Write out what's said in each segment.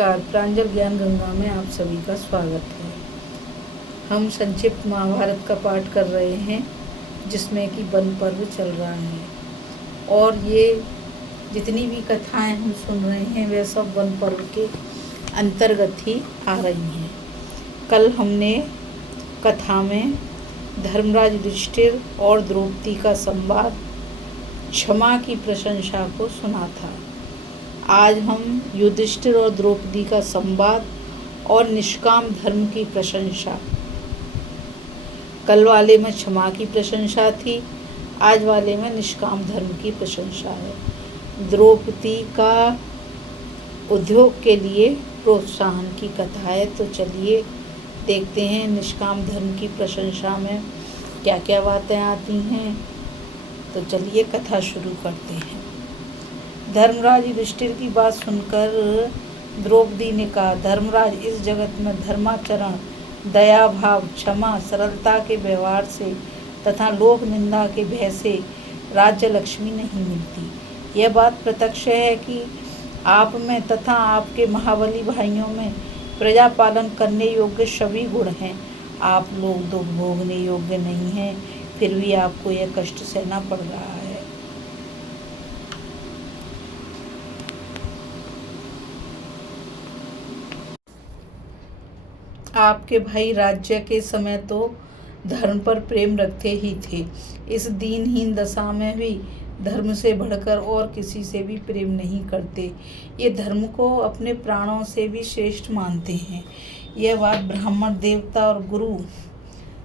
नमस्कार। प्रांजल ज्ञान गंगा में आप सभी का स्वागत है। हम संक्षिप्त महाभारत का पाठ कर रहे हैं, जिसमें कि वन पर्व चल रहा है और ये जितनी भी कथाएं हम सुन रहे हैं वे सब वन पर्व के अंतर्गत ही आ रही हैं। कल हमने कथा में धर्मराज युधिष्ठिर और द्रौपदी का संवाद, क्षमा की प्रशंसा को सुना था। आज हम युधिष्ठिर और द्रौपदी का संवाद और निष्काम धर्म की प्रशंसा। कल वाले में क्षमा की प्रशंसा थी, आज वाले में निष्काम धर्म की प्रशंसा है। द्रौपदी का उद्योग के लिए प्रोत्साहन की कथा है। तो चलिए देखते हैं निष्काम धर्म की प्रशंसा में क्या क्या बातें आती हैं। तो चलिए कथा शुरू करते हैं। धर्मराज युधिष्ठिर की बात सुनकर द्रौपदी ने कहा, धर्मराज, इस जगत में धर्माचरण, दया भाव, क्षमा, सरलता के व्यवहार से तथा लोक निंदा के भय से राज्य लक्ष्मी नहीं मिलती। यह बात प्रत्यक्ष है कि आप में तथा आपके महाबली भाइयों में प्रजा पालन करने योग्य सभी गुण हैं। आप लोग दुख भोगने योग्य नहीं हैं, फिर भी आपको यह कष्ट सहना पड़ रहा है। आपके भाई राज्य के समय तो धर्म पर प्रेम रखते ही थे। इस दीनहीन दशा में भी धर्म से बढ़कर और किसी से भी प्रेम नहीं करते। ये धर्म को अपने प्राणों से भी श्रेष्ठ मानते हैं। यह बात ब्राह्मण, देवता और गुरु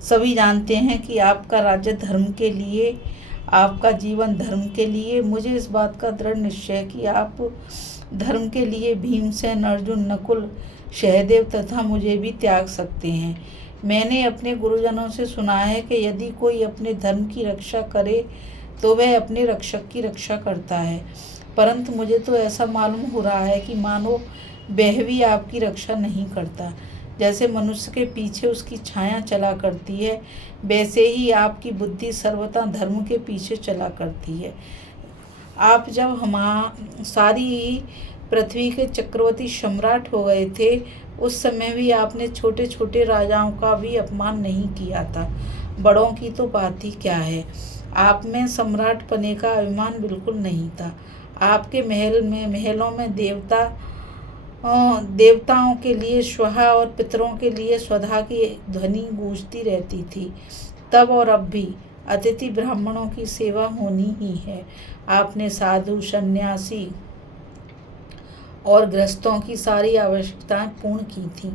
सभी जानते हैं कि आपका राज्य धर्म के लिए, आपका जीवन धर्म के लिए। मुझे इस बात का दृढ़ निश्चय है कि आप धर्म के लिए भीमसेन, अर्जुन, नकुल, सहदेव तथा मुझे भी त्याग सकते हैं। मैंने अपने गुरुजनों से सुना है कि यदि कोई अपने धर्म की रक्षा करे तो वह अपने रक्षक की रक्षा करता है, परंतु मुझे तो ऐसा मालूम हो रहा है कि मानो वह भी आपकी रक्षा नहीं करता। जैसे मनुष्य के पीछे उसकी छाया चला करती है, वैसे ही आपकी बुद्धि सर्वथा धर्म के पीछे चला करती है। आप जब सारी पृथ्वी के चक्रवर्ती सम्राट हो गए थे, उस समय भी आपने छोटे छोटे राजाओं का भी अपमान नहीं किया था। बड़ों की तो बात ही क्या है। आप में सम्राट पने का अभिमान बिल्कुल नहीं था। आपके महलों में देवताओं के लिए स्वाहा और पितरों के लिए स्वधा की ध्वनि गूंजती रहती थी। तब और अब भी अतिथि ब्राह्मणों की सेवा होनी ही है। आपने साधु, सन्यासी और गृहस्थों की सारी आवश्यकताएं पूर्ण की थीं,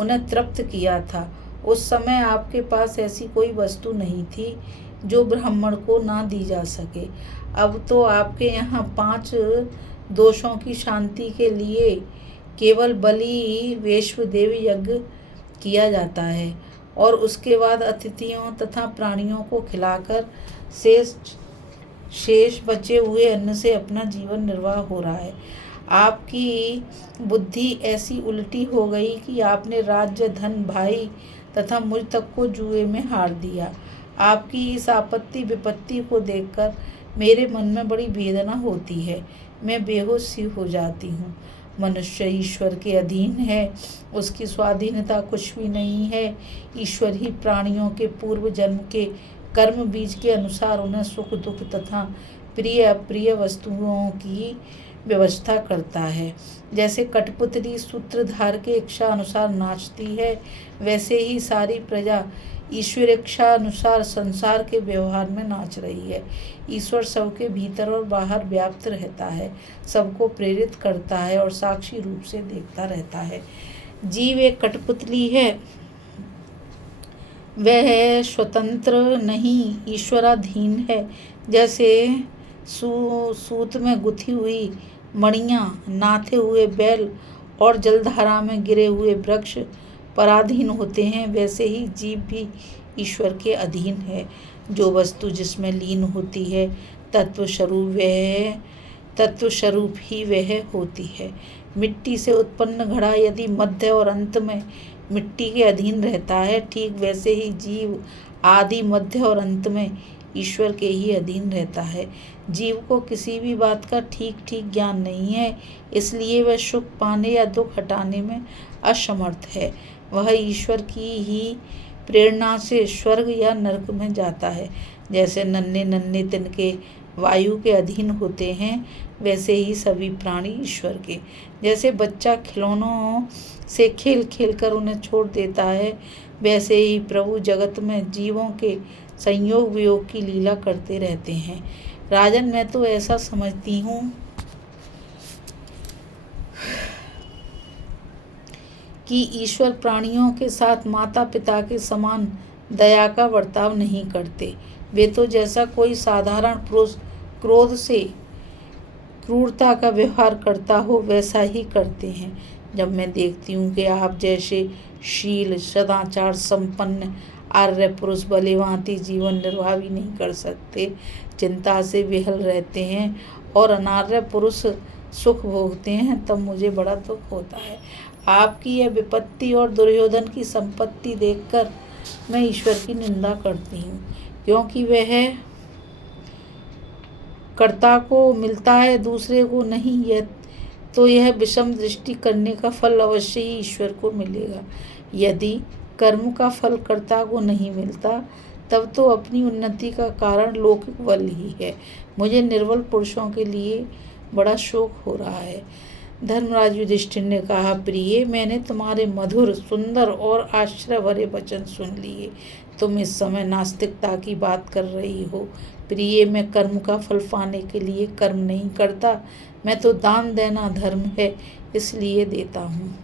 उन्हें तृप्त किया था। उस समय आपके पास ऐसी कोई वस्तु नहीं थी जो ब्राह्मण को ना दी जा सके। अब तो आपके यहाँ 5 दोषों की शांति के लिए केवल बलि वैश्वदेव यज्ञ किया जाता है और उसके बाद अतिथियों तथा प्राणियों को खिलाकर शेष बचे हुए अन्न से अपना जीवन निर्वाह हो रहा है। आपकी बुद्धि ऐसी उल्टी हो गई कि आपने राज्य, धन, भाई तथा मुझ तक को जुए में हार दिया। आपकी इस आपत्ति विपत्ति को देखकर मेरे मन में बड़ी वेदना होती है। मैं बेहोश सी हो जाती हूँ। मनुष्य ईश्वर के अधीन है, उसकी स्वाधीनता कुछ भी नहीं है। ईश्वर ही प्राणियों के पूर्व जन्म के कर्म बीज के अनुसार उन्हें सुख दुख तथा प्रिय अप्रिय वस्तुओं की व्यवस्था करता है। जैसे कठपुतली सूत्रधार के इच्छा अनुसार नाचती है, वैसे ही सारी प्रजा ईश्वर इच्छा अनुसार संसार के व्यवहार में नाच रही है। ईश्वर सबके भीतर और बाहर व्याप्त रहता है, सबको प्रेरित करता है और साक्षी रूप से देखता रहता है। जीव एक कठपुतली है, वह स्वतंत्र नहीं, ईश्वराधीन है। जैसे सूत में गुथी हुई मणियाँ, नाथे हुए बैल और जलधारा में गिरे हुए वृक्ष पराधीन होते हैं, वैसे ही जीव भी ईश्वर के अधीन है। जो वस्तु जिसमें लीन होती है, तत्व स्वरूप ही वह होती है। मिट्टी से उत्पन्न घड़ा यदि मध्य और अंत में मिट्टी के अधीन रहता है, ठीक वैसे ही जीव आदि, मध्य और अंत में ईश्वर के ही अधीन रहता है। जीव को किसी भी बात का ठीक ठीक ज्ञान नहीं है, इसलिए वह सुख पाने या दुख हटाने में असमर्थ है। वह ईश्वर की ही प्रेरणा से स्वर्ग या नरक में जाता है। जैसे नन्हे नन्हे तिनके वायु के अधीन होते हैं, वैसे ही सभी प्राणी ईश्वर के। जैसे बच्चा खिलौनों से खेल खेल कर उन्हें छोड़ देता है, वैसे ही प्रभु जगत में जीवों के संयोग वियोग की लीला करते रहते हैं। राजन, मैं तो ऐसा समझती हूँ कि ईश्वर प्राणियों के साथ माता पिता के समान दया का बर्ताव नहीं करते। वे तो जैसा कोई साधारण पुरुष क्रोध से क्रूरता का व्यवहार करता हो, वैसा ही करते हैं। जब मैं देखती हूँ कि आप जैसे शील सदाचार संपन्न आर्य पुरुष भली भांति जीवन निर्वाह भी नहीं कर सकते, चिंता से विहल रहते हैं और अनार्य पुरुष सुख भोगते हैं, तब मुझे बड़ा दुख होता है। आपकी यह विपत्ति और दुर्योधन की संपत्ति देखकर मैं ईश्वर की निंदा करती हूँ, क्योंकि वह कर्ता को मिलता है, दूसरे को नहीं। यह विषम दृष्टि करने का फल अवश्य ही ईश्वर को मिलेगा। यदि कर्म का फल कर्ता को नहीं मिलता, तब तो अपनी उन्नति का कारण लौकिक बल ही है। मुझे निर्बल पुरुषों के लिए बड़ा शोक हो रहा है। धर्मराज युधिष्ठिर ने कहा, प्रिय, मैंने तुम्हारे मधुर सुंदर और आश्चर्य भरे वचन सुन लिए। तुम इस समय नास्तिकता की बात कर रही हो। प्रिय, मैं कर्म का फल पाने के लिए कर्म नहीं करता, मैं तो दान देना धर्म है इसलिए देता हूँ।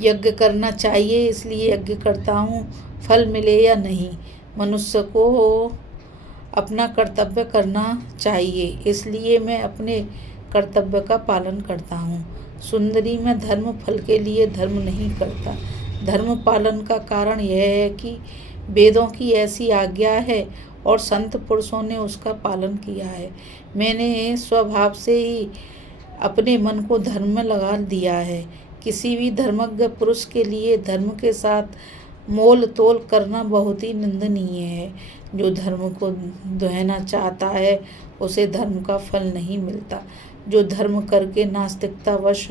यज्ञ करना चाहिए इसलिए यज्ञ करता हूँ, फल मिले या नहीं। मनुष्य को अपना कर्तव्य करना चाहिए, इसलिए मैं अपने कर्तव्य का पालन करता हूँ। सुंदरी, मैं धर्म फल के लिए धर्म नहीं करता। धर्म पालन का कारण यह है कि वेदों की ऐसी आज्ञा है और संत पुरुषों ने उसका पालन किया है। मैंने स्वभाव से ही अपने मन को धर्म में लगा दिया है। किसी भी धर्मज्ञ पुरुष के लिए धर्म के साथ मोल तोल करना बहुत ही निंदनीय है। जो धर्म को दुहना चाहता है, उसे धर्म का फल नहीं मिलता। जो धर्म करके नास्तिकतावश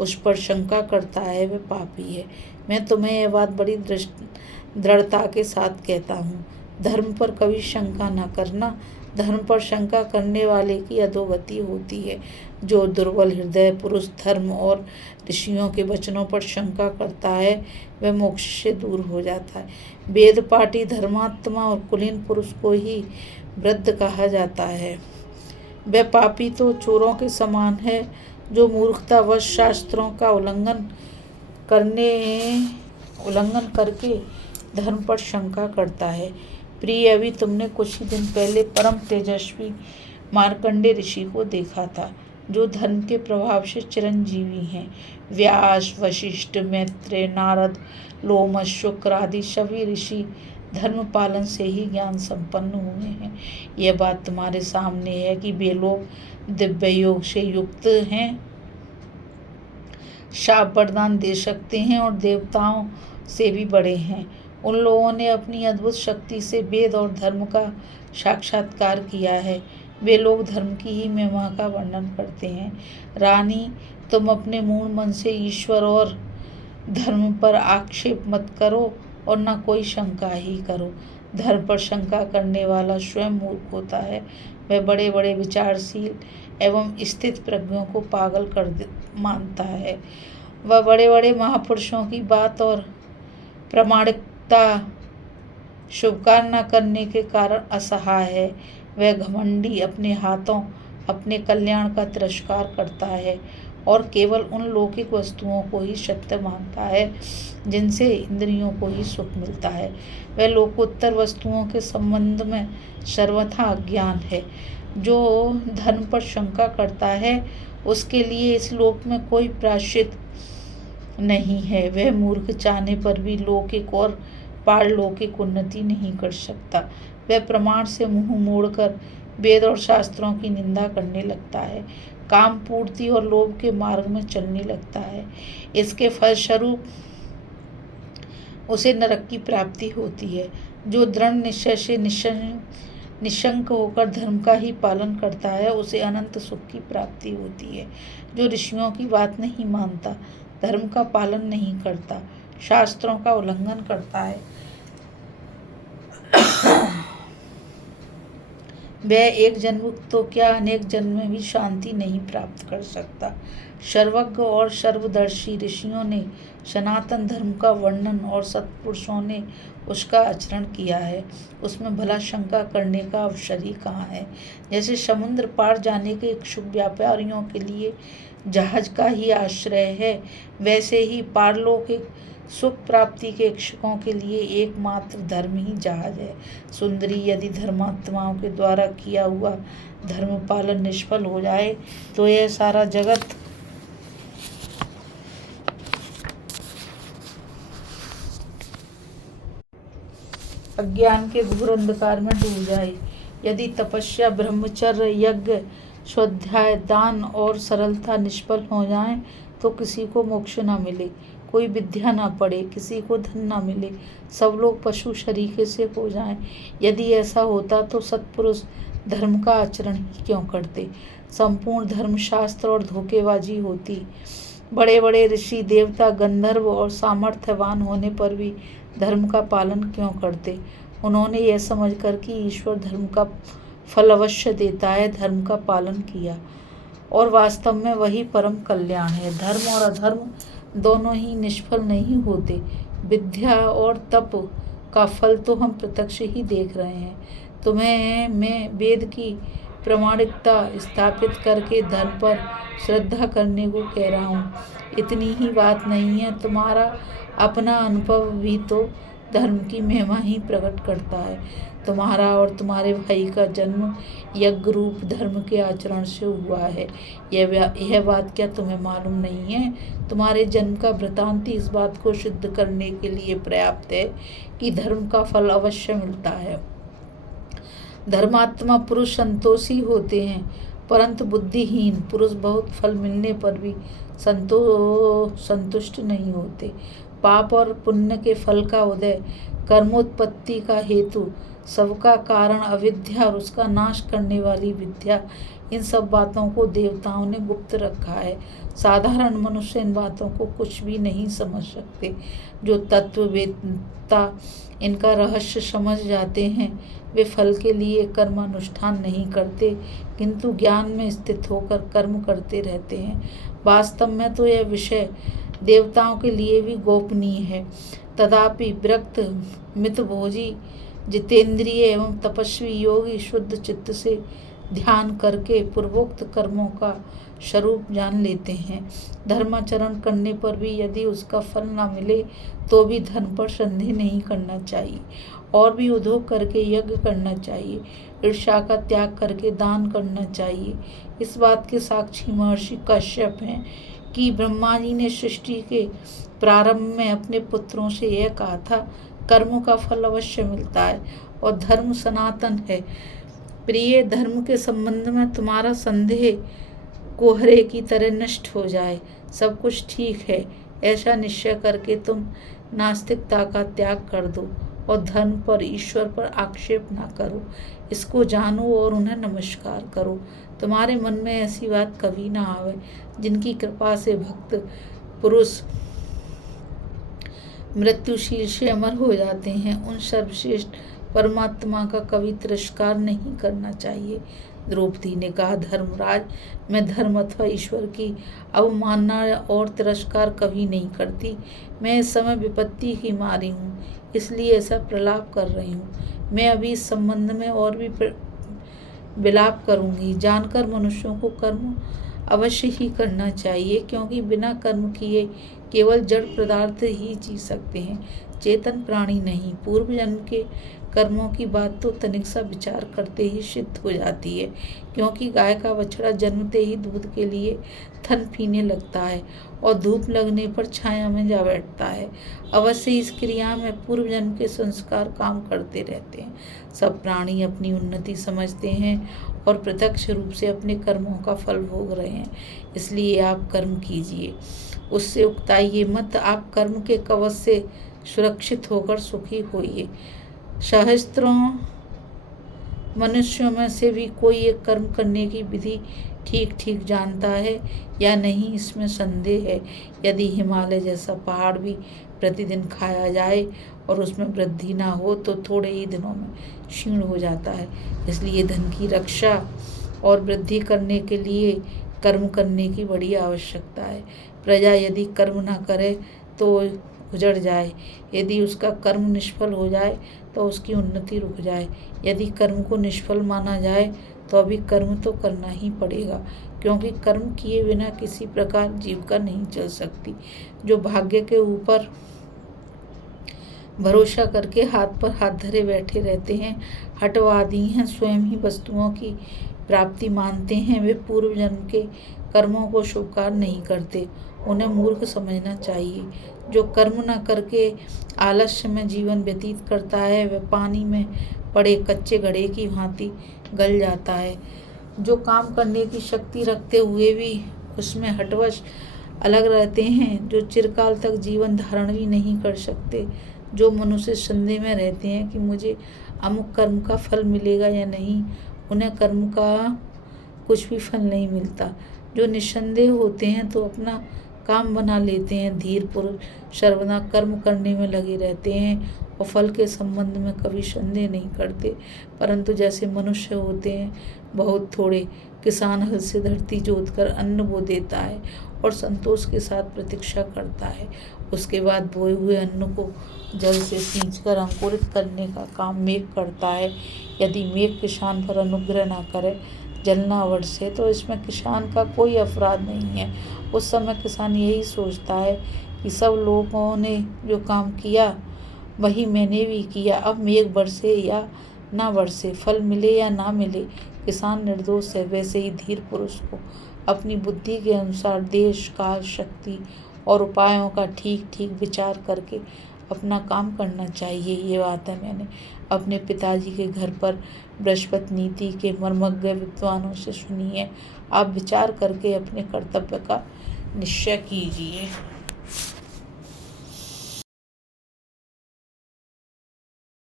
उस पर शंका करता है, वह पापी है। मैं तुम्हें यह बात बड़ी दृढ़ता के साथ कहता हूँ, धर्म पर कभी शंका न करना। धर्म पर शंका करने वाले की अधोगति होती है। जो दुर्बल हृदय पुरुष धर्म और ऋषियों के वचनों पर शंका करता है, वह मोक्ष से दूर हो जाता है। वेद पाठी धर्मात्मा और कुलीन पुरुष को ही वृद्ध कहा जाता है। वह पापी तो चोरों के समान है, जो मूर्खतावश शास्त्रों का उल्लंघन करके धर्म पर शंका करता है। प्रिय, अभी तुमने कुछ ही दिन पहले परम तेजस्वी मार्कंडेय ऋषि को देखा था, जो धर्म के प्रभाव से चिरंजीवी हैं। व्यास, वशिष्ठ, मैत्रेय, नारद, लोमश, शुक्र आदि सभी ऋषि धर्म पालन से ही ज्ञान संपन्न हुए हैं। यह बात तुम्हारे सामने है कि वे लोग दिव्य योग से युक्त हैं, शाप वरदान दे सकते हैं और देवताओं से भी बड़े हैं। उन लोगों ने अपनी अद्भुत शक्ति से वेद और धर्म का साक्षात्कार किया है। वे लोग धर्म की ही महिमा का वर्णन करते हैं। रानी, तुम अपने मूल मन से ईश्वर और धर्म पर आक्षेप मत करो और न कोई शंका ही करो। धर्म पर शंका करने वाला स्वयं मूर्ख होता है। वह बड़े बड़े विचारशील एवं स्थित प्रज्ञों को पागल मानता है। वह बड़े बड़े महापुरुषों की बात और प्रामाणिकता स्वीकार न करने के कारण असहाय है। वह घमंडी अपने हाथों अपने कल्याण का तिरस्कार करता है और केवल उन लौकिक वस्तुओं को ही सत्य मानता है जिनसे इंद्रियों को ही सुख मिलता है। वह लोकोत्तर वस्तुओं के संबंध में सर्वथा अज्ञान है। जो धर्म पर शंका करता है, उसके लिए इस लोक में कोई प्रायश्चित नहीं है। वह मूर्ख चाहने पर भी लौकिक और पारलौकिक उन्नति नहीं कर सकता। वह प्रमाण से मुंह मोड़कर वेद और शास्त्रों की निंदा करने लगता है, काम पूर्ति और लोभ के मार्ग में चलने लगता है। इसके फलस्वरूप उसे नरक की प्राप्ति होती है। जो दृढ़ निश्चय से निशंक होकर धर्म का ही पालन करता है उसे अनंत सुख की प्राप्ति होती है। जो ऋषियों की बात नहीं मानता, धर्म का पालन नहीं करता, शास्त्रों का उल्लंघन करता है, वह एक जन्म तो क्या अनेक जन्म में भी शांति नहीं प्राप्त कर सकता। सर्वज्ञ और सर्वदर्शी ऋषियों ने सनातन धर्म का वर्णन और सत्पुरुषों ने उसका आचरण किया है, उसमें भला शंका करने का अवसर ही कहाँ है। जैसे समुद्र पार जाने के इच्छुक व्यापारियों के लिए जहाज का ही आश्रय है, वैसे ही पारलौकिक सुख प्राप्ति के इच्छुकों के लिए एकमात्र धर्म ही जहाज है। सुंदरी, यदि धर्मात्माओं के द्वारा किया हुआ धर्म पालन निष्फल हो जाए तो यह सारा जगत अज्ञान के घोर अंधकार में डूब जाए। यदि तपस्या, ब्रह्मचर्य, यज्ञ, स्वाध्याय, दान और सरलता निष्फल हो जाएं तो किसी को मोक्ष न मिले, कोई विद्या ना पढ़े, किसी को धन ना मिले, सब लोग पशु शरीके से हो जाएं। यदि ऐसा होता तो सत्पुरुष धर्म का आचरण ही क्यों करते? संपूर्ण धर्मशास्त्र और धोखेबाजी होती। बड़े बड़े ऋषि, देवता, गंधर्व और सामर्थ्यवान होने पर भी धर्म का पालन क्यों करते? उन्होंने यह समझकर कि ईश्वर धर्म का फल अवश्य देता है, धर्म का पालन किया और वास्तव में वही परम कल्याण है। धर्म और अधर्म दोनों ही निष्फल नहीं होते। विद्या और तप का फल तो हम प्रत्यक्ष ही देख रहे हैं। तुम्हें मैं वेद की प्रामाणिकता स्थापित करके धर्म पर श्रद्धा करने को कह रहा हूँ। इतनी ही बात नहीं है, तुम्हारा अपना अनुभव भी तो धर्म की महिमा ही प्रकट करता है। तुम्हारा और तुम्हारे भाई का जन्म यज्ञ रूप धर्म के आचरण से हुआ है। यह बात क्या तुम्हें मालूम नहीं है? तुम्हारे जन्म का वृतांत इस बात को सिद्ध करने के लिए पर्याप्त है कि धर्म का फल अवश्य मिलता है। धर्मात्मा पुरुष संतोषी होते हैं, परंतु बुद्धिहीन पुरुष बहुत फल मिलने पर भी संतुष्ट नहीं होते। पाप और पुण्य के फल का उदय, कर्मोत्पत्ति का हेतु, सबका कारण अविद्या और उसका नाश करने वाली विद्या, इन सब बातों को देवताओं ने गुप्त रखा है। साधारण मनुष्य इन बातों को कुछ भी नहीं समझ सकते। जो तत्ववेत्ता इनका रहस्य समझ जाते हैं वे फल के लिए कर्मानुष्ठान नहीं करते, किंतु ज्ञान में स्थित होकर कर्म करते रहते हैं। वास्तव में तो यह विषय देवताओं के लिए भी गोपनीय है। तथापि विरक्त, मितभोजी, जितेंद्रिय एवं तपस्वी योगी शुद्ध चित्त से ध्यान करके पूर्वोक्त कर्मों का स्वरूप जान लेते हैं। धर्माचरण करने पर भी यदि उसका फल न मिले तो भी धर्म पर संदेह नहीं करना चाहिए और भी उद्योग करके यज्ञ करना चाहिए, ईर्ष्या का त्याग करके दान करना चाहिए। इस बात के साक्षी महर्षि कश्यप हैं कि ब्रह्मा जी ने सृष्टि के प्रारंभ में अपने पुत्रों से यह कहा था, कर्मों का फल अवश्य मिलता है और धर्म सनातन है। प्रिय, धर्म के संबंध में तुम्हारा संदेह कोहरे की तरह नष्ट हो जाए। सब कुछ ठीक है, ऐसा निश्चय करके तुम नास्तिकता का त्याग कर दो और धर्म पर, ईश्वर पर आक्षेप ना करो। इसको जानो और उन्हें नमस्कार करो। तुम्हारे मन में ऐसी बात कभी ना आवे। जिनकी कृपा से भक्त पुरुष मृत्युशील से अमर हो जाते हैं, उन सर्वश्रेष्ठ परमात्मा का कभी तिरस्कार नहीं करना चाहिए। द्रौपदी ने कहा, धर्मराज, मैं धर्म अथवा ईश्वर की अवमानना और तिरस्कार कभी नहीं करती। मैं इस समय विपत्ति की मारी हूँ, इसलिए ऐसा प्रलाप कर रही हूँ। मैं अभी इस संबंध में और भी विलाप करूँगी। जानकर मनुष्यों को कर्म अवश्य ही करना चाहिए, क्योंकि बिना कर्म किए केवल जड़ पदार्थ ही जी सकते हैं, चेतन प्राणी नहीं। पूर्व जन्म के कर्मों की बात तो तनिक सा विचार करते ही सिद्ध हो जाती है, क्योंकि गाय का बछड़ा जन्मते ही दूध के लिए थन पीने लगता है और धूप लगने पर छाया में जा बैठता है। अवश्य इस क्रिया में पूर्व जन्म के संस्कार काम करते रहते हैं। सब प्राणी अपनी उन्नति समझते हैं और प्रत्यक्ष रूप से अपने कर्मों का फल भोग रहे हैं। इसलिए आप कर्म कीजिए, उससे उकताइए मत। आप कर्म के कवच से सुरक्षित होकर सुखी होइए। सहस्त्रों मनुष्यों में से भी कोई एक कर्म करने की विधि ठीक ठीक जानता है या नहीं, इसमें संदेह है। यदि हिमालय जैसा पहाड़ भी प्रतिदिन खाया जाए और उसमें वृद्धि ना हो तो थोड़े ही दिनों में क्षीण हो जाता है। इसलिए धन की रक्षा और वृद्धि करने के लिए कर्म करने की बड़ी आवश्यकता है। प्रजा यदि कर्म न करे तो उजड़ जाए, यदि उसका कर्म निष्फल हो जाए तो उसकी उन्नति रुक जाए। यदि कर्म को निष्फल माना जाए तो अभी कर्म तो करना ही पड़ेगा, क्योंकि कर्म किए बिना किसी प्रकार जीविका नहीं चल सकती। जो भाग्य के ऊपर भरोसा करके हाथ पर हाथ धरे बैठे रहते हैं, हठवादी हैं, स्वयं ही वस्तुओं की प्राप्ति मानते हैं, वे पूर्व जन्म के कर्मों को स्वीकार नहीं करते। उन्हें मूर्ख समझना चाहिए। जो कर्म न करके आलस्य में जीवन व्यतीत करता है वह पानी में पड़े कच्चे घड़े की भांति गल जाता है। जो काम करने की शक्ति रखते हुए भी उसमें हठवश अलग रहते हैं, जो चिरकाल तक जीवन धारण भी नहीं कर सकते, जो मनुष्य संदेह में रहते हैं कि मुझे अमुक कर्म का फल मिलेगा या नहीं, उन्हें कर्म का कुछ भी फल नहीं मिलता। जो निस्संदेह होते हैं तो अपना काम बना लेते हैं। धीर पुरुष सर्वदा कर्म करने में लगे रहते हैं और फल के संबंध में कभी संदेह नहीं करते। परंतु जैसे मनुष्य होते हैं बहुत थोड़े, किसान हल से धरती जोतकर अन्न बो देता है और संतोष के साथ प्रतीक्षा करता है। उसके बाद बोए हुए अन्न को जल से सींचकर अंकुरित करने का काम मेघ करता है। यदि मेघ किसान पर अनुग्रह न करे, जल न बरसे, तो इसमें किसान का कोई अपराध नहीं है। उस समय किसान यही सोचता है कि सब लोगों ने जो काम किया वही मैंने भी किया, अब मेघ बरसे या ना बरसे, फल मिले या ना मिले, किसान निर्दोष है। वैसे ही धीर पुरुष को अपनी बुद्धि के अनुसार देश, काल, शक्ति और उपायों का ठीक ठीक विचार करके अपना काम करना चाहिए। ये बातें मैंने अपने पिताजी के घर पर बृहस्पति नीति के मर्मज्ञ विद्वानों से सुनी है। आप विचार करके अपने कर्तव्य का निश्चय कीजिए।